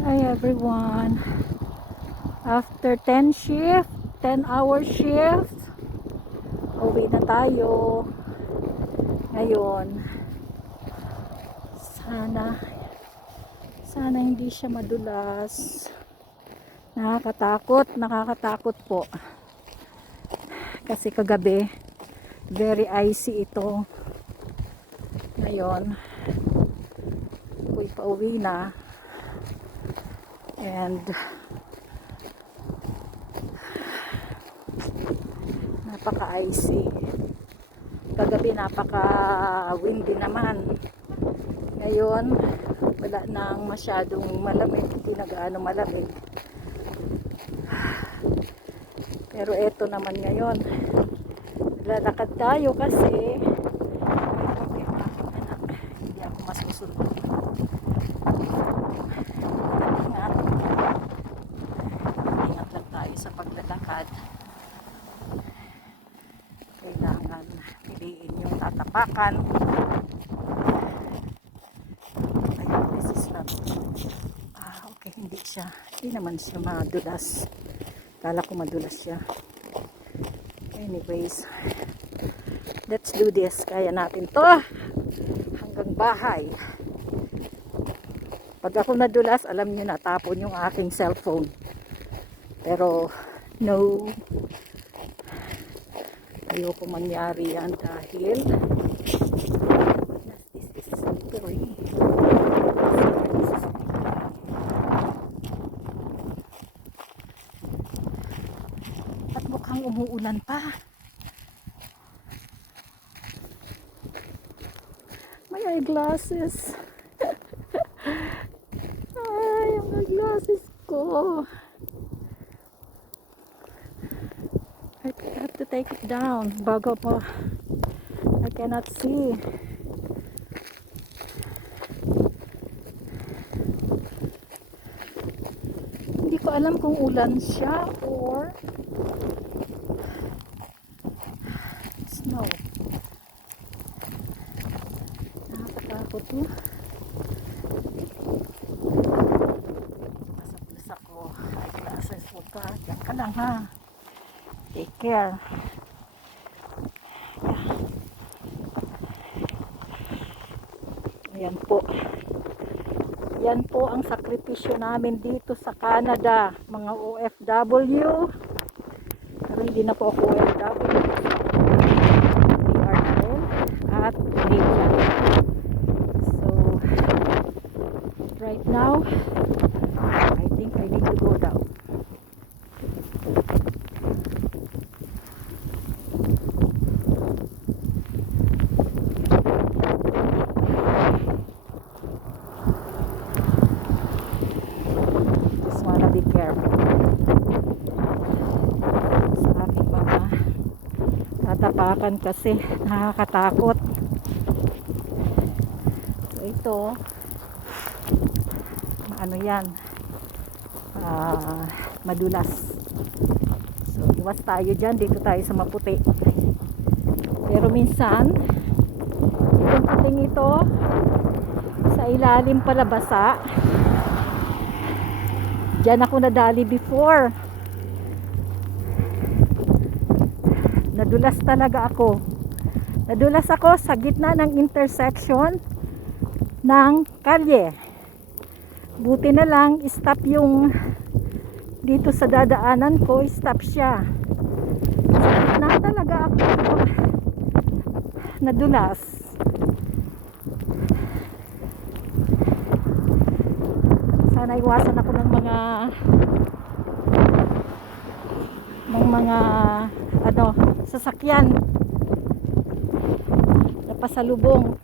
Hi everyone. After 10-hour shift, uwi na tayo. Ngayon, sana hindi siya madulas. Nakakatakot po. Kasi kagabi, very icy ito. Ngayon, ako'y pauwi na. And napaka-icy. Kagabi napaka-windy naman. Ngayon, wala nang masyadong malamig. Hindi na gaano malamig. Pero eto naman ngayon. Lalakad tayo kasi may aking anak. Hindi ako masusunod. Ingat lang tayo sa paglalakad. Kailangan piliin yung tatapakan. Ayun, this is not okay, hindi naman siya madulas. Kala ko madulas siya. Anyways, let's do this. Kaya natin to hanggang bahay. Pag ako nadulas, alam nyo na, tapon yung aking cellphone. Pero no, ayoko mangyari yan dahil this is slippery. At mukhang umuulan pa. May eyeglasses. Ay, yung eyeglasses ko. I have to take it down bago pa. I cannot see. Hindi ko alam kung ulan siya or snow. Nakakatakot mo. Masapos ako. Eyeglasses. Huwag ka. Diyan ka lang ha. Take care. Ayan po. Yan po ang sakripisyo namin dito sa Canada, mga OFW. Pero hindi na po ako OFW. PR na rin. At Canadian. So, right now, I think I need to go down. Be careful sa aking mga tatapakan kasi nakakatakot. So ito ano yan, madulas. So iwas tayo dyan, dito tayo sa maputi. Pero minsan itong puting ito sa ilalim pala basa. Diyan ako nadali before. Nadulas talaga ako. Nadulas ako sa gitna ng intersection ng kalye. Buti na lang, stop yung dito sa dadaanan ko, stop siya. Sa gitna talaga ako nadulas. Sana iwasan ako ng mga sasakyan na pasalubong.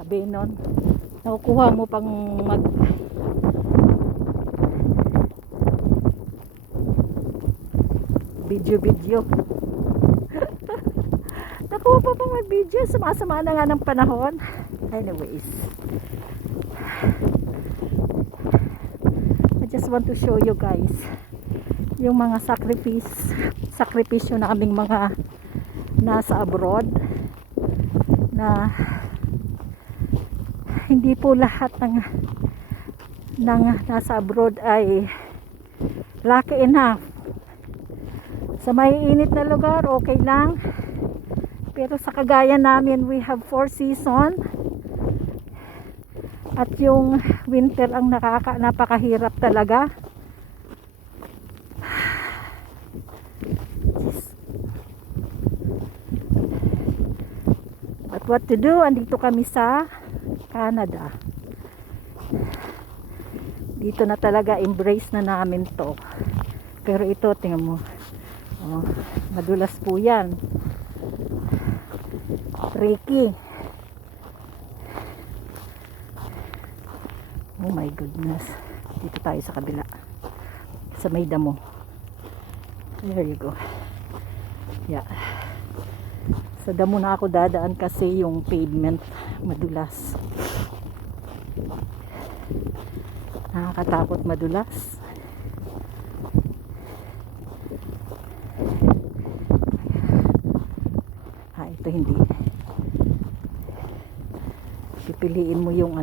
Sabihin nun, nakukuha mo pang mag video. Nakuha pa pang mag video, sumasama na nga ng panahon. Anyways, I just want to show you guys yung mga sakripisyo na aming mga nasa abroad na hindi po lahat ng nasa abroad ay lucky enough. Sa may init na lugar, okay lang. Pero sa kagaya namin, we have 4 season. At yung winter ang napakahirap talaga. But what to do? Andito kami sa Canada. Dito na talaga, embrace na namin to. Pero ito, tingnan mo. Oh, madulas po yan. Tricky. Oh my goodness. Dito tayo sa kabila. Sa may damo. There you go. Yeah. Sa damo na ako dadaan kasi yung pavement madulas. Nakakatakot madulas. Ito hindi. Pipiliin mo yung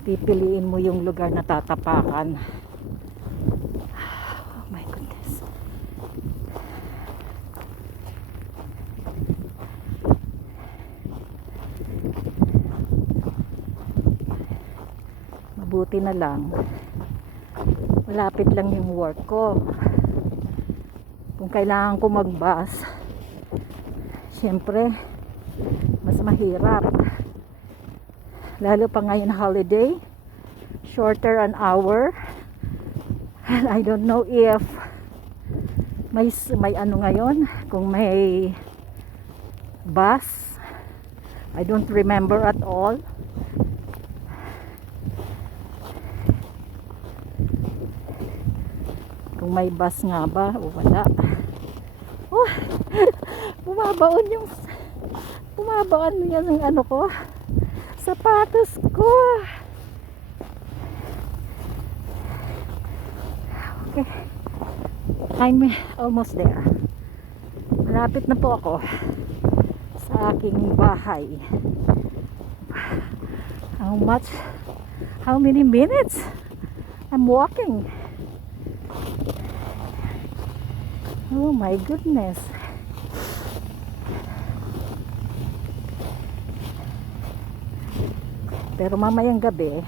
pipiliin mo yung lugar na tatapakan. Oh my goodness. Mabuti na lang malapit lang yung work ko. Kung kailangan ko mag-bus, syempre mas mahirap. Lalo pa ngayon holiday, shorter an hour. And I don't know if may ano ngayon, kung may bus. I don't remember at all. Kung may bus nga ba o wala. Oh, bumabaon yung ano ko, sapatos ko. Okay, I'm almost there. Malapit na po ako sa aking bahay. How many minutes I'm walking? Oh my goodness. Pero mamayang gabi,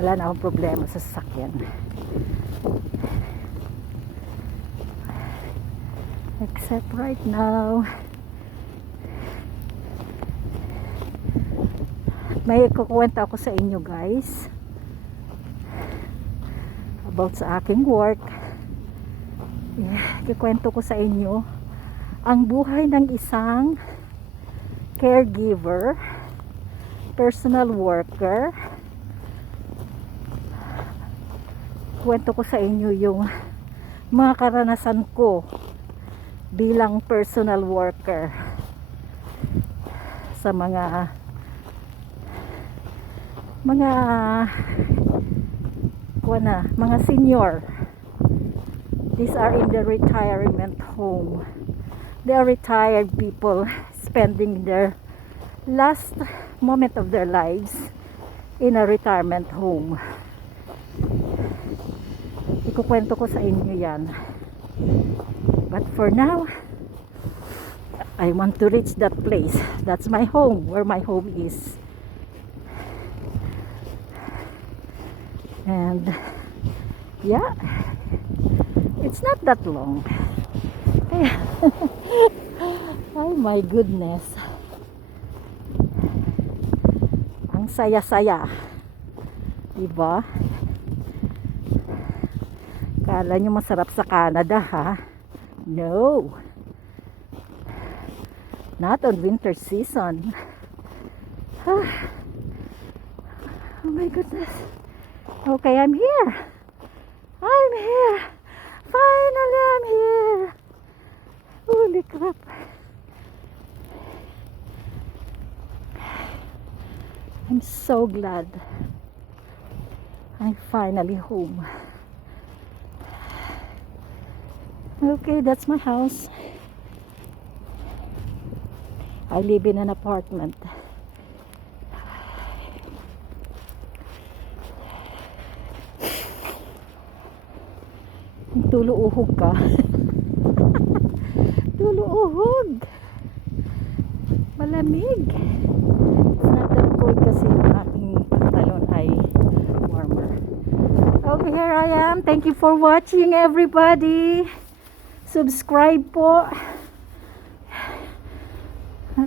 wala na akong problema sa sasakyan. Except right now, may kukwenta ako sa inyo guys about sa aking work. Kikwento ko sa inyo ang buhay ng isang caregiver, personal worker. Kwento ko sa inyo yung mga karanasan ko bilang personal worker sa mga senior. These are in the retirement home. They are retired people spending their last moment of their lives in a retirement home. Ikukwento ko sa inyo yan. But for now, I want to reach that place. That's my home, where my home is. And yeah, it's not that long. Oh my goodness. Ang saya-saya. Diba? Kala nyo masarap sa Canada, ha? No. Not on winter season. Oh my goodness. Okay, I'm here. I'm here. Finally, I'm here. Holy crap. I'm so glad I'm finally home. Okay, that's my house. I live in an apartment. Tuluuhog ka. Tuluuhog. Malamig. It's not that cold kasi yung aking pantalon ay warmer. Okay, here I am. Thank you for watching, everybody. Subscribe po.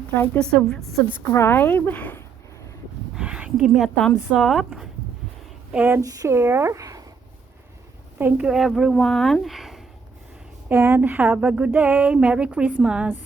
Try to subscribe. Give me a thumbs up. And share. Thank you, everyone. And have a good day. Merry Christmas.